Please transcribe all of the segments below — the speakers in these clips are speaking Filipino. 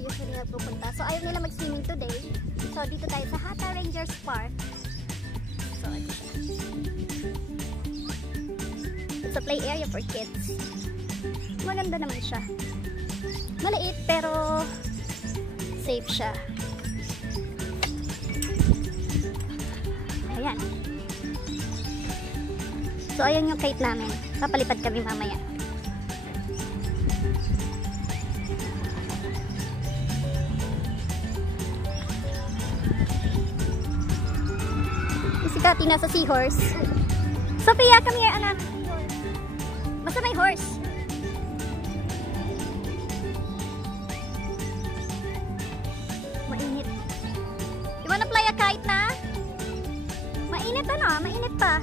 usually nagpupunta. So ayaw nila mag-swimming today. So dito tayo sa Hata Rangers Park. So it's a play area for kids. Maganda naman siya. Maliit pero safe siya. Ayan. So ayan yung kite namin. Papalipad kami mamaya. Si Kati nasa seahorse. Sophia, come here, anak. Basta may horse. Mainit. You wanna play a kite na? Mainit ano? Mainit pa.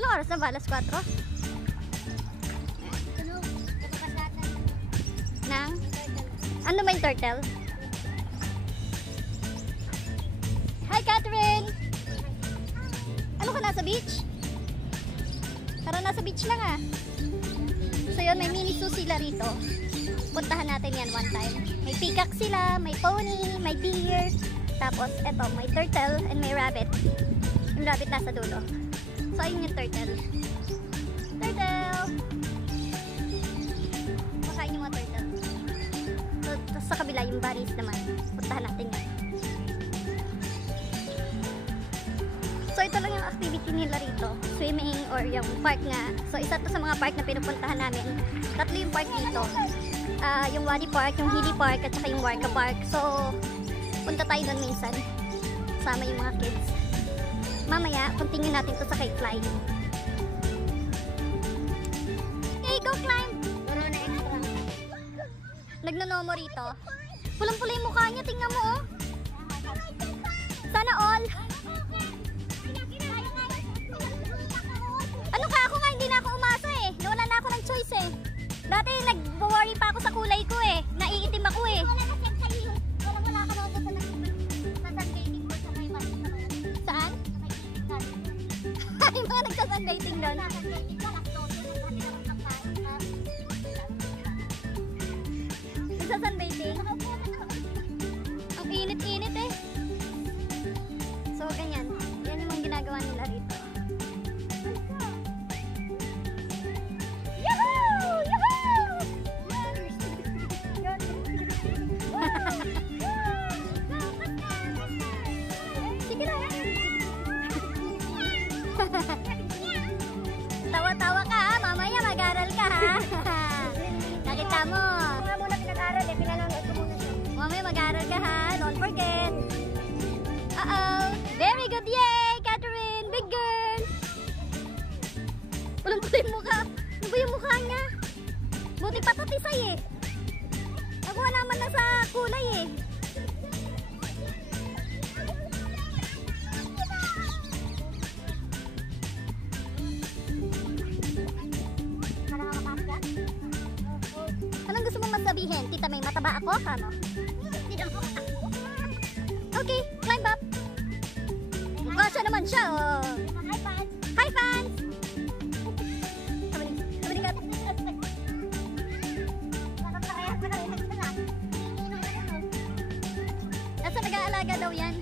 Ano oras na ba? Alas 4? Nang? Ano ba yung turtle? Hi, Catherine! Ano ka, nasa beach? Tara, nasa beach lang ah. So yun, may mini zoo sila rito. Puntahan natin yan one time. May peacock sila, may pony, may deer. Tapos, eto, may turtle and may rabbit. Yung rabbit nasa dulo. So, ayun yung turtle. Turtle! Makain yung mga turtle. So, sa kabila, yung bunnies naman. Puntahan natin yan. So, ito lang yung activity nila rito. Swimming or yung park nga. So, isa to sa mga park na pinupuntahan namin. Tatlo yung park dito. Yung Wadi Park, yung Hili Park, at saka yung Warka Park. So, punta tayo doon minsan. Sama yung mga kids. Mamaya, continue natin to sa kite flying. Okay, go climb! Corona extra. Nagnonomo rito. Pulang-pula yung mukha niya, tingnan mo oh. Sana all. Ano ka, ako nga, hindi na ako umasa eh. Nawala na ako ng choice eh. Dati nag-worry pa ako sa kulay ko eh. Naiitim ako eh. Wala kasi ang kayo. Wala ka na sa sundating ko sa may masjid. Saan? Ay, mga nagsasundating doon. Nagsasundating? Ang init-init eh. So, ganyan. Yan yung ginagawa nila rito. Tawa-tawa ka ha, mamaya mag-aral ka ha. Nakita mo. Mga muna pinag-aral eh, pinanonood ko muna siya. Mamaya mag-aral ka ha, don't forget. Uh-oh, very good, yay, Catherine, big girl. Walang puti yung mukha. Ano ba yung mukha niya? Buti pa ito tisay eh. Nakuha naman na sa kulay eh. Anong gusto mong masabihin? Tita, may mataba ako? Ano? Okay, climb up. Mukha siya naman siya. Oh. Hi, fans! Hi, fans! Nasa nag-aalaga daw yan.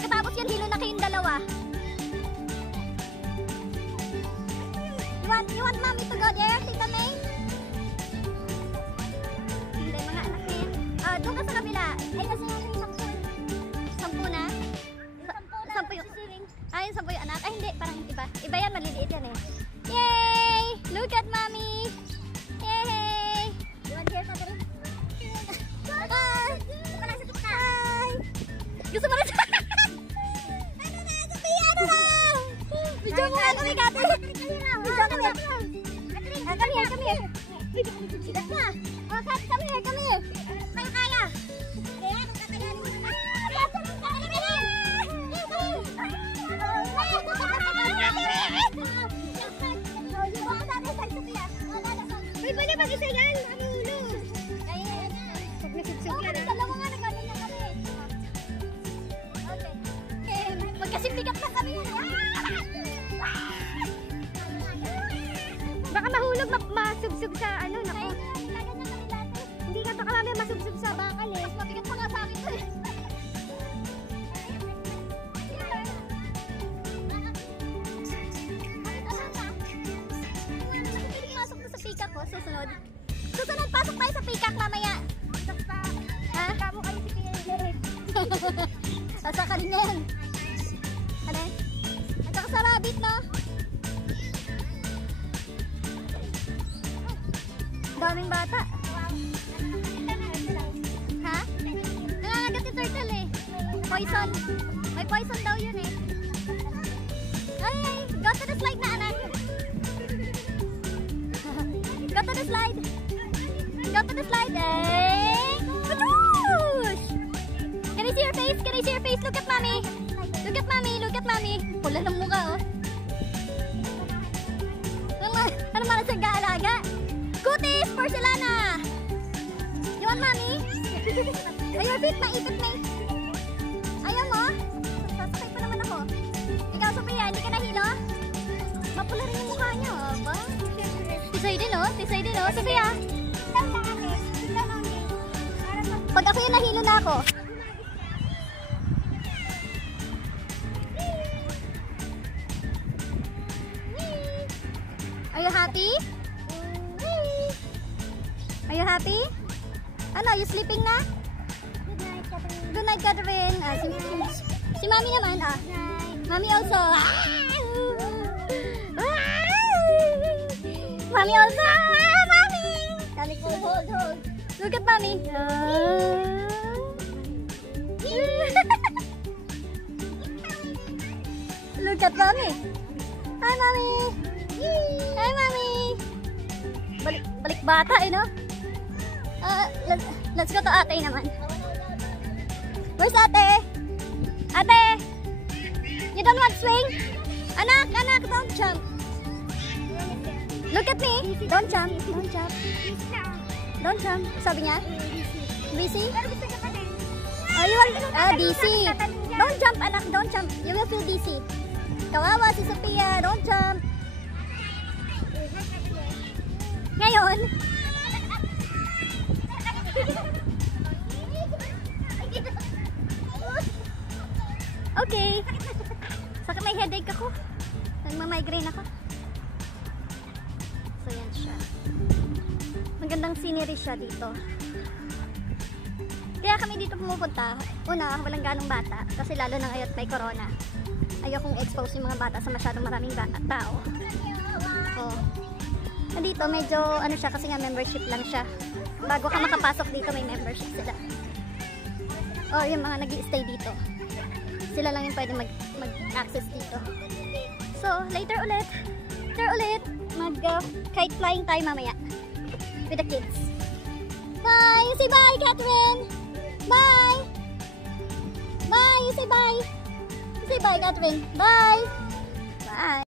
Pagkatapos yan, hilo na kayong dalawa. You want mommy to go there, Tita May? Hindi, mga anak niya. Doon ka sa kabila. Ay, nasa natin 10. 10 na? 10 yung... Ay, 10 yung anak. Ay, hindi, parang iba. Iba yan, maliliit yan eh. Yay! Look at mommy! Yay! You want here, Father? Hi! Hi! Gusto mo na siya? Ano na? Sophia, ano na? Video mo nga kami, Kati! Video kami! Come here, come here! That's na! Oh, Kati, come here, come here! Kaya! Kaya, magkakayanin mo na! Uy, pwede mag-isa yan! Manulo! Kaya yan! Sug-sug-sug yan! Dalawa nga, nagkaroon na kami! Okay. Magkasing bigat na kami. Baka mahulog, masubsub sa ano, nako. Hindi nga baka mamaya masubsub sa bakal eh. Mas mabigat pa nga sa akin to eh. Masok na sa pikak ko, susunod. Susunod, pasok tayo sa pikak mamaya. Ha? Kamu kayo si Pierre. Asa ka rin yan. Ano? At saka sa rabbit, no? Daming bata. Ha? Nangangagat yung turtle eh. Poison. May poison daw yun eh. Ay, go to the slide na anak. Go to the slide. Go to the slide. Eh. Whoosh! Can I see your face? Can I see your face? Look at mommy. Look at mommy. Look at mommy. Pula ng mukha oh. Ano man sa gaalaga? Cuties! Porcelana! You want mommy? Ay, your feet maipit na eh. Ayaw mo? Sasakay pa naman ako. Ikaw, Sophia, hindi ka nahilo? Mapula rin yung mukha niyo. Ba? Tisay din oh. Tisay din oh. Sophia! Pag ako yung nahilo na ako. Are you happy? Are you happy? Ano, you sleeping na? Good night, Catherine. Si Mami naman, ah. Mami also. Mami also. Mami! Hold. Look at Mami. Look at Mami. Hi, Mami. Hi, Mami. Balik bata eh, no? Let's go to ate naman. Where's ate? Ate! You don't want swing? Anak, don't jump. Look at me. Don't jump. Don't jump. Sabi niya? Busy? Oh, you want... busy. Don't jump, anak. Don't jump. You will feel dizzy. Kawawa si Sophia. Don't jump. Ngayon, okay. Saka may headache ako. Nagmamigraine ako. So yan siya. Magandang scenery siya dito. Kaya kami dito pumupunta. Una, walang ganong bata. Kasi lalo na ngayon may corona. Ayokong expose yung mga bata sa masyadong maraming tao. Oh. Dito medyo ano siya kasi nga membership lang siya. Bago ka makapasok dito may membership sila. Oh, yung mga nag-i-stay dito. Sila lang yung pwede mag-access dito. So, later ulit mag-kite flying tayo mamaya with the kids. Bye! You say bye, Catherine! Bye! Bye! You say bye! You say bye, Catherine! Bye! Bye!